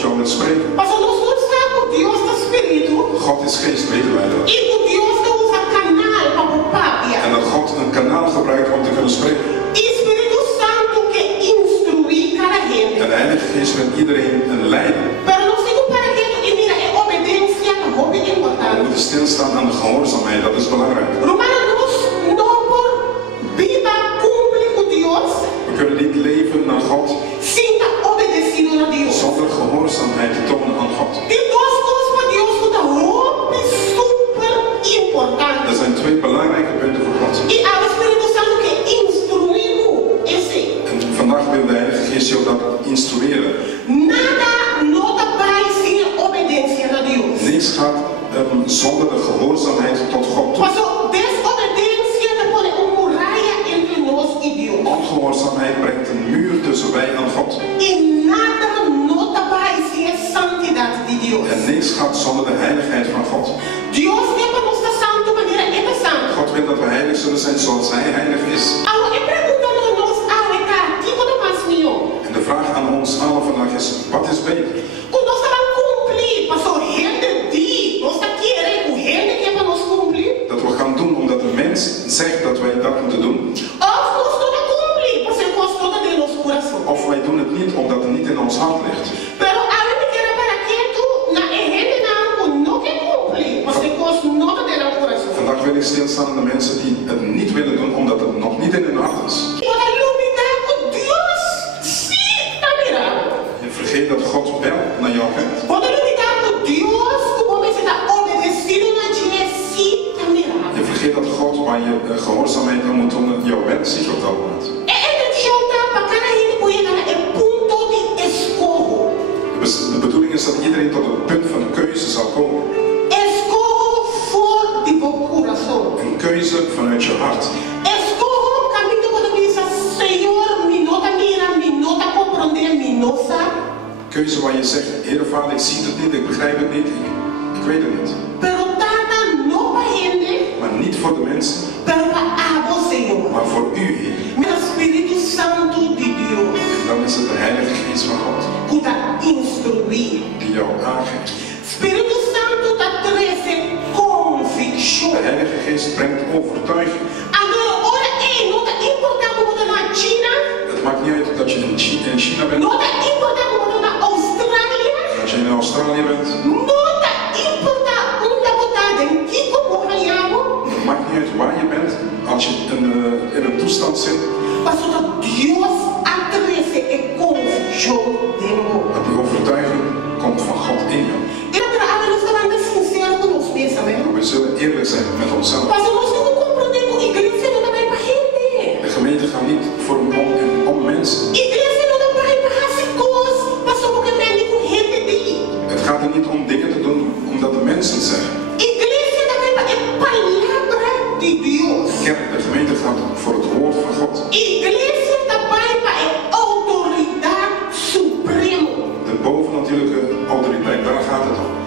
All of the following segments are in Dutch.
jou wil spreken. Pastor, nós não sabemos Deus do Espírito. God is geest, weten wij dat. E o Deus não usa canal para o papai. En dat God een kanaal gebruikt om te kunnen spreken. Espírito Santo que instrui cada gente. En de Heilige Geest wil iedereen een leider. Pero não sei para que e mira, é obediência muito We importante. moeten stilstaan aan de gehoorzaamheid, dat is belangrijk. Romanos não por vida cumple com Deus. We kunnen niet leven naar God Sem estar obedecido a Deus. zonder gehoorzaamheid te tonen aan God. Tem duas coisas para Deus que dá super importante. Er zijn twee belangrijke punten voor God. E o Espírito Santo que instruiu esse. En vandaag wil de Heilige Geest jou dat instrueren. Nada nota vai sem obediência a Deus. Niks gaat zonder de gehoorzaamheid tot God toe. Pastor, desobediência te põe muralha entre nós e Deus. Ongehoorzaamheid brengt een muur tussen wij en God. E nada nota vai sem a santidade de Deus. En niks gaat zonder de heiligheid van God. Deus quer para nós estar santo de maneira é santo. God wil dat we heilig zullen zijn zoals Hij heilig is. Agora, eu pergunto a nós, tipo de mais melhor. En de vraag aan ons allen vandaag is, wat is beter? Quando nós estamos cumprir, pastor, rende de, nós está querendo o rende que é para nós cumprir. Dat we gaan doen omdat de mens zegt dat wij dat moeten doen. Of nós não cumprir, pastor, gosto de nosso coração. Of wij doen het niet omdat het niet in ons hart ligt. Pero a gente quer para que tu na rende não que cumprir, pastor, gosto não de nosso coração. Vandaag wil ik stilstaan aan de mensen die het niet willen doen omdat het nog niet in hun hart is. Je vergeet dat God wel naar jou kijkt. Je vergeet dat God waar je gehoorzaamheid aan moet doen, jouw wens zich op dat moment. De bedoeling is dat iedereen tot het punt van keuze zal komen. Een keuze vanuit je hart. Keuze waar je zegt, Heer Vader, ik zie het niet, ik begrijp het niet, ik weet het niet. Maar niet voor de mensen, maar voor u, Heer. Spiritu Santo de Deus. En dan is het de Heilige Geest van God die jou aangeeft. Spiritu Santo da treze conviction. De Heilige Geest brengt overtuiging. Agora, ora não tá importando muito na China. Het maakt niet uit dat je in China bent, Não tá importando muito na Austrália. dat je in Australië bent. Não tá importando onde botar em Kiko Borraiamo. Het maakt niet uit waar je bent, als je in een toestand zit. Pastor, Deus a treze é conviction demo. Dat die overtuiging komt van God in jou. We zullen eerlijk zijn met onszelf. De gemeente gaat niet om mensen. Het gaat er niet om dingen te doen omdat de mensen zeggen. De gemeente gaat voor het woord van God. De bovennatuurlijke autoriteit, daar gaat het om.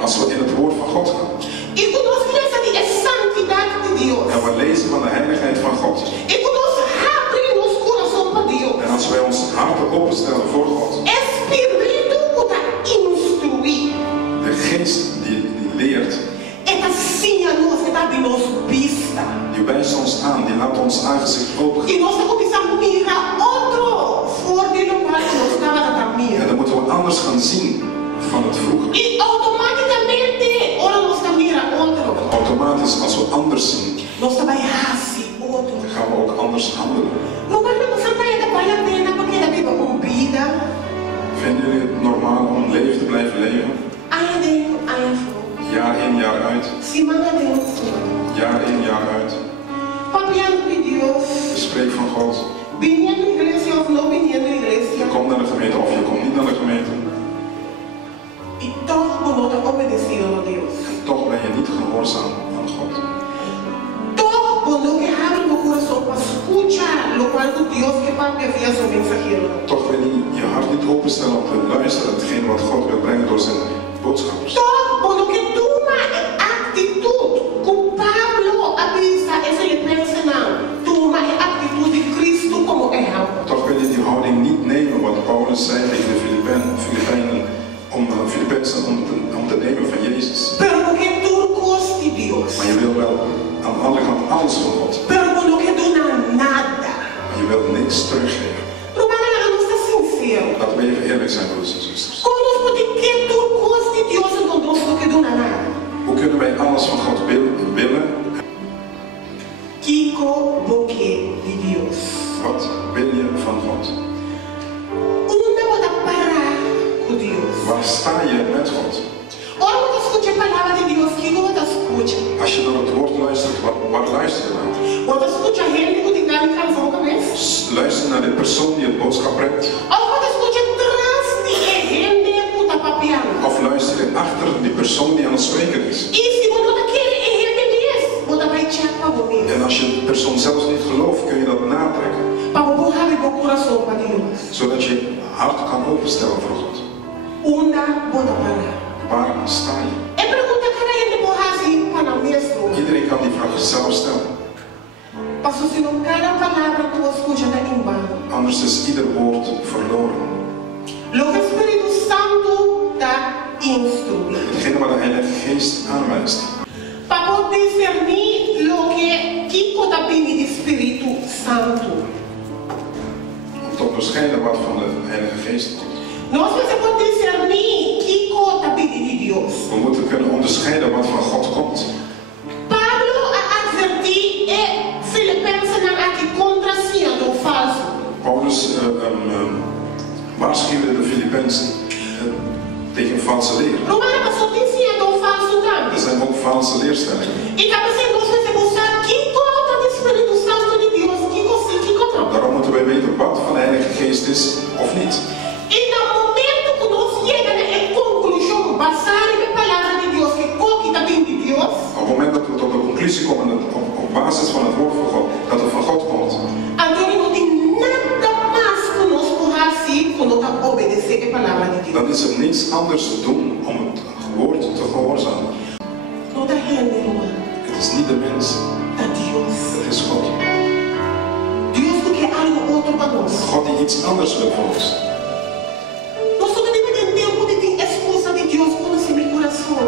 Als we in het woord van God gaan. En we lezen van de heiligheid van God. En als wij ons harten openstellen voor God. De geest die leert. Die wijst ons aan, die laat ons aangezicht open. En dan moeten we anders gaan zien van het vroeger. Automatisch, als we anders zien, dan gaan we ook anders handelen. Vinden jullie het normaal om een leven te blijven leven? Jaar in, jaar uit. Jaar in, jaar uit. Je spreekt van God. Je komt naar de gemeente of je komt niet naar de gemeente. En toch ben je niet gehoorzaam aan God. Toch wil je je hart niet openstellen om te luisteren hetgeen wat God wil brengen door zijn boodschappers. Toch wil je die houding niet alles van God. Pero no que dona nada. Maar je wilt niks teruggeven. Romana la não está sincero. Laten we even eerlijk zijn, broeders en zusters. Como nós podemos ter tudo coisa de Deus então nós não que dona nada. Hoe kunnen wij alles van God willen? Kiko boque de Deus. Wat wil je van God? Onde pode parar com Deus? Waar sta je met God? Ora, quando escute a palavra de Deus, que não escute. Als je naar het woord luistert, wat luister je naar? Quando escute a gente que está em canção cabeça. Luister naar de persoon die het boodschap brengt. Of quando escute atrás de gente que está papiando. Of luister je achter die persoon die aan het spreken is. E se você não quer gente mesmo, você vai te apagar. En als je de persoon zelfs niet gelooft, kun je dat natrekken. Para o bom coração para Deus. Zodat je hart kan openstellen voor God. Onde você parar? Waar sta je? É pergunta que a gente pode fazer para o mesmo. Iedereen kan die vraag zelf stellen. Pastor, se não cada palavra que você escuta na língua. Anders is ieder woord verloren. Loke Spiritu Santo da instrui. Hetgene wat de Heilige Geest aanwijst. Para poder discernir lo que Kiko está pedindo de Spiritu Santo. Om te onderscheiden wat van de Heilige Geest komt. Nós precisamos discernir Kiko está pedindo de Deus. We moeten kunnen onderscheiden wat van God komt. Pablo a advertir e Filipenses na aqui contra si do falso. Paulus waarschuwde de Filippenzen tegen valse leer. Romana passou dizendo do falso também. Er zijn ook valse leerstellingen. E está dizendo nós precisamos usar Kiko está de Espírito Santo de Deus, Kiko sim, Kiko não. Daarom moeten wij weten wat van de Heilige Geest is of niet. E no momento que nós chegamos à conclusão, baseada na palavra de Deus, que Kiko está bem de Deus. Op het moment dat we tot de conclusie komen op basis van het woord van God, dat het van God komt. Então não tem nada mais que nós podemos fazer quando nós obedecer a palavra de Deus. Dan is er niets anders te doen om het woord te gehoorzamen. Não dá rende, irmã. Het is niet de mens, É Deus. het is God. Deus não quer algo outro para nós. God die iets anders wil voor ons. Nós só devemos ter tempo de ter esposa de Deus com esse meu coração.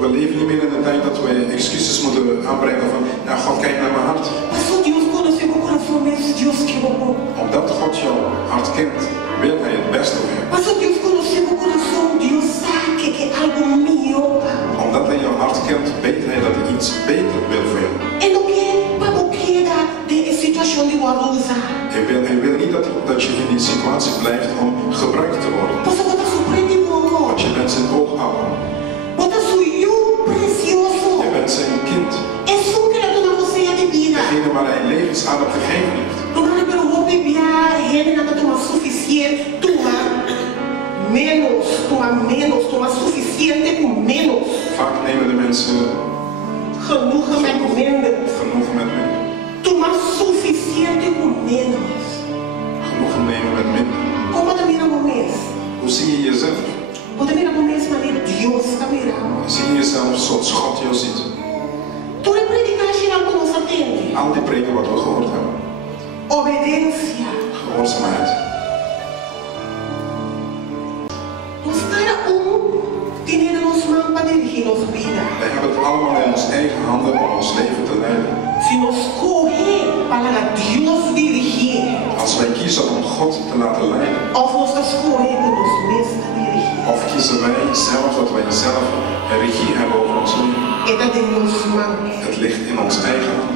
We leven niet meer in de tijd dat wij excuses moeten aanbrengen van, nou God kijkt naar mijn hart. Mas só Deus conhece meu coração mesmo, Deus que é bom. Omdat God jouw hart kent, wil hij het beste voor je. Mas só Deus conhece meu coração, Deus sabe que é algo melhor. Omdat hij jouw hart kent, weet hij dat hij iets beter wil voor jou. E não quer para o que de situação de waruza. Hij wil niet dat je in die situatie blijft om gebruikt te worden. Você bota surpreende amor. Want je bent zijn oogapel. Bota suyo precioso. Je bent zijn kind. É só que ele dona você de vida. Degene waar hij levensadem gegeven heeft. Não vale para o homem viar, ele não toma suficiente, toma suficiente com menos. Vaak nemen de mensen Genoegen met minder. genoegen met minder. Toma suficiente com menos. Genoegen nemen met minder. Como da mira momento? Hoe zie je jezelf? Quando mira momento, mas Deus está mirando. Zie je jezelf zoals God jou ziet? Toda predikashi não nos atende. Al die preken wat we gehoord hebben. Obediência. Gehoorzaamheid. Nós cada tem nos mãos para dirigir nossa vida. Wij hebben het allemaal in onze eigen handen om ons leven te leiden. Se nós correr para Deus dirigir. Als wij kiezen om God te laten leiden. Of nós correr para nós mesmos dirigir. Of kiezen wij zelf dat wij zelf regie hebben over ons leven. Está de nos mãos. Het ligt in ons eigen hand.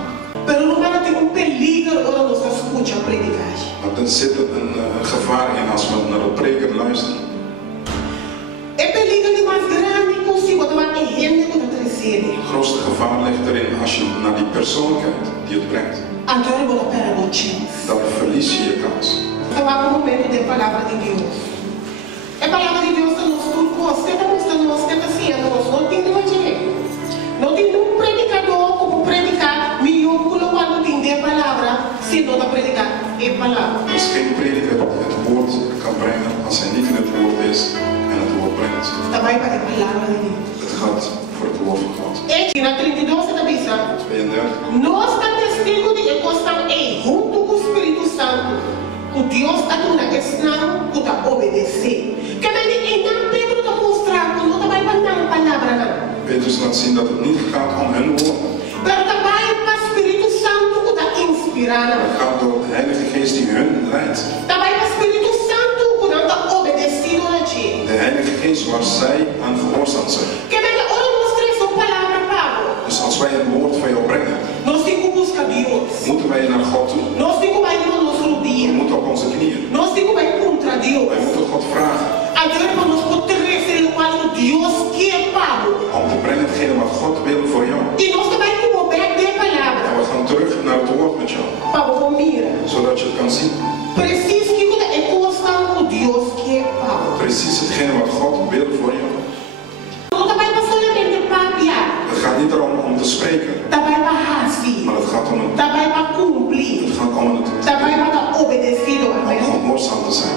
Pero não vai ter peligro quando nós escuta a predikashi. Maar er zit een gevaar in als we naar de preker luisteren. É peligro de mais grande consigo tomar gente que está crescendo. Het grootste gevaar ligt erin als je naar die persoon kijkt die het brengt. Agora eu vou para a chance. Dan verlies je je kans. Estava com o momento da palavra de Deus. A palavra de Deus está nos tudo, você está mostrando, você está sendo, nós não tem de dinheiro. Não tem um predicador como predicar, melhor quando tem a palavra, se não está predicar a palavra. Er is geen prediker die het woord kan brengen als hij niet in het woord is en het woord brengt. Também para a palavra de Deus. Het gaat voor het woord van God. E na 32 da Bíblia, 32. nós estamos testigo de que estamos junto com o Espírito Santo. O Deus está dando a questão que está obedecer. Que nem Pedro está mostrando, não está mais mandando palavra não. Petrus laat zien dat het niet gaat om hun woorden. Pero também para o Espírito inspirando. Het gaat door de Heilige Geest die hun leidt. Também o Espírito Santo quando obedecido a ti. De Heilige Geest waar zij aan gehoorzaamd zijn. Que melhor ora nos três a palavra Pablo. Dus als wij het woord van jou brengen, Nós temos que buscar Deus. moeten wij naar God toe. Nós temos que ir no nosso We dia. moeten op onze knieën. Nós temos que ir contra Deus. Wij moeten God vragen Agora para nós poder receber o qual Deus quer Pablo. om te brengen hetgene wat God wil voor jou. E nós também como back de En palavra. we gaan terug naar het woord met jou, Pablo mira. zodat je het kan zien. Preciso que quando é constante com Deus quer Pablo. Precies hetgene wat God wil voor jou. Não também para solamente papiar. Het gaat niet erom om te spreken, Também para raci. maar het gaat om het, Também para cumprir. het gaat om het Também para obedecido. om Amém. gehoorzaam te zijn.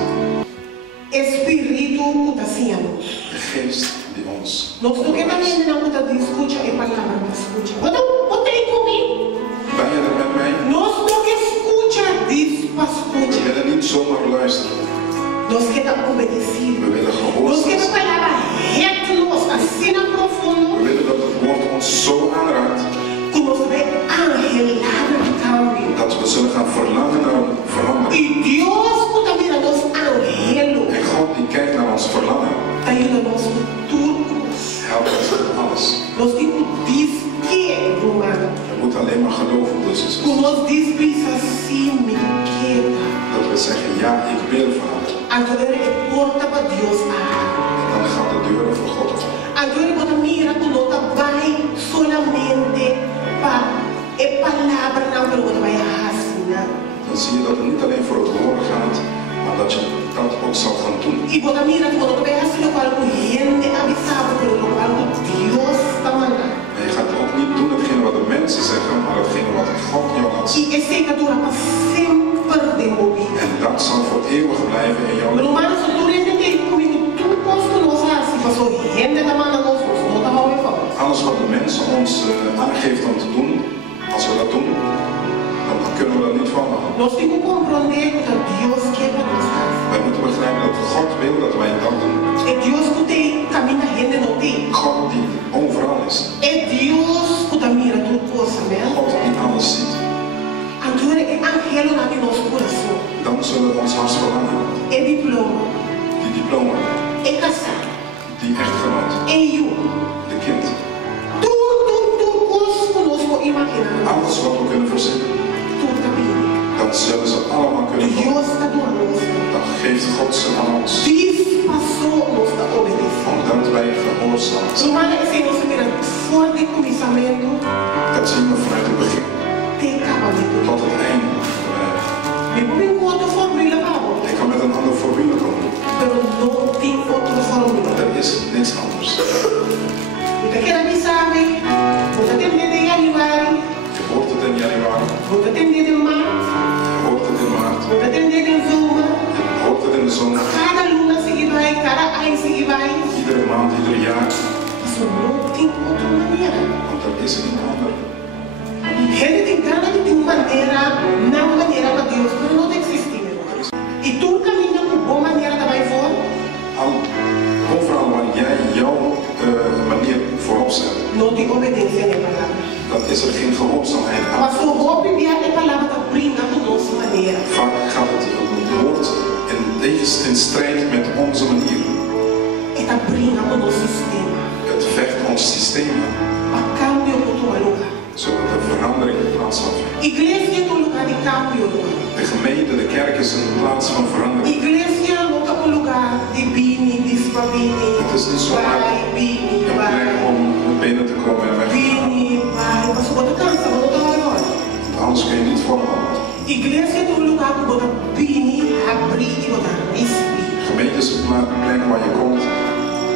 Espírito mutaciano. De geest die ons. Nós não queremos ainda não mudar de escuta e palavra de escuta. Botei comigo. Ben je er met mij? Nós não queremos escuta diz para We escuta. willen niet zomaar luisteren. Nós queremos obedecer. We willen Nós gehoorzaam queremos zijn. palavra reta, nós assim We profundo. willen dat het woord ons zo aanraakt Que nós vai anhelar o cambio. dat we zullen gaan verlangen naar een verandering. E Deus puta mira nós anhelo. En God die kijkt naar ons verlangen, Ainda nós turcos. helpt ons met alles. Nós temos diz que humano. Je moet alleen maar geloven, dus is Com het. nós diz pensa assim me queda. Dat we zeggen, ja, ik wil vader. Agora é porta para Deus. En dan gaan de deuren voor God open. Agora quando mira com nota vai solamente para é palavra não pero quando vai racinar. Dan zie je dat het niet alleen voor het horen gaat, maar dat je dat ook zal gaan doen. E quando mira quando vai racinar para o gente avisado pelo qual Deus está mandando. En je gaat ook niet doen hetgene wat de mensen zeggen, maar hetgene wat God jou laat zien. E esse que dura para sempre de movimento. En dat zal voor eeuwig blijven in jouw Pero leven. mas tu entende comigo tudo posto nós assim, passou gente da manda nós não tá mal então. Alles wat de mensen ons aangeeft om te doen, als we dat doen, dan kunnen we dat niet van maken. Nós temos que compreender que Deus quer para nós. Wij moeten begrijpen dat God wil dat wij dat doen. É Deus que tem caminho gente não tem. God die overal is. É Deus que tá mira tudo coisa, né? God die alles ziet. Agora é angelo na nosso coração. Dan zullen we ons hart verlangen. É diploma, Die diploma, é casar, die echtgenoot, é eu. de kind. Tudo coisa que nós podemos imaginar. Alles wat we kunnen verzinnen, Tudo tá bem. dat zullen ze allemaal kunnen doen. Deus tá doando nós. Dan geeft God ze aan ons. Diz passou nós tá obedecendo. Omdat wij gehoorzaam zijn. Romana é sem nosso mira forte começamento. Dat zien we vanuit het begin Tem acabamento. tot het einde. Me vou encontrar formula para Ik kan met een andere formule komen. pero não tem outra fórmula. Er is niks anders. Você quer avisar, vou atender de januário, Je hoort het in januari, vou atender de março, je hoort het in maart, vou atender de zomer. je hoort het in de zomer. Cada luna se vai, cada ano se vai. Iedere maand, ieder jaar. Mas não tem outra maneira. Want er is geen ander. Ele tem gana de ter maneira, não maneira para Deus, mas não existe. E tu caminha com boa maneira também fora. Overal waar jij jouw manier voorop zet, Não tem obediência na palavra. dan is er geen gehoorzaamheid aan. Mas o roubo e a palavra está brinca com nossa maneira. Vaak gaat het woord in strijd met onze manier. Está brinca com nosso sistema. Het vecht ons systeem aan, A cambio com tua lugar. zodat de verandering plaats zal vinden. Igreja é um lugar de cambio. De gemeente, de kerk is een plaats van verandering. Igreja não é um lugar de bini, de spabini. Het is niet zomaar Vai, bini, een vai. plek om binnen te komen en weg te gaan. Bini, vai. Mas o outro cansa, o outro vai embora. Anders kun je niet volhouden. Igreja é um lugar que bota bini, abrir e botar risibi. Gemeente is een plek waar je komt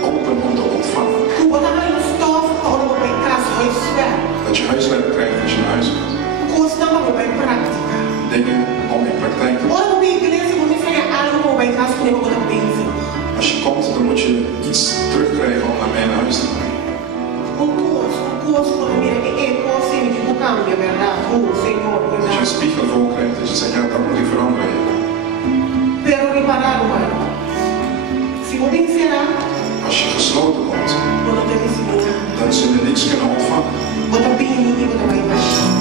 open om te ontvangen. Que bota mais stof para o meu caso, o esfera. Dat je huiswerk krijgt als je naar huis gaat. Custa uma boa prática. Dingen om in praktijk te brengen. Ora, uma igreja, vamos fazer algo para o meu caso, que nem botar bini. Als je komt, dan moet je iets terugkrijgen om naar mij naar huis te brengen. Um curso para mim é possível que o cambio, é verdade? Senhor, Als je een verdade? spiegel voor krijgt, dat je zegt, ja, dat moet ik veranderen. Pero reparar, mano. Se vou ensinar, Als je gesloten komt, vou não ter ensinado. dan zul je niks kunnen ontvangen. Vou estar bem, vou estar mais baixo.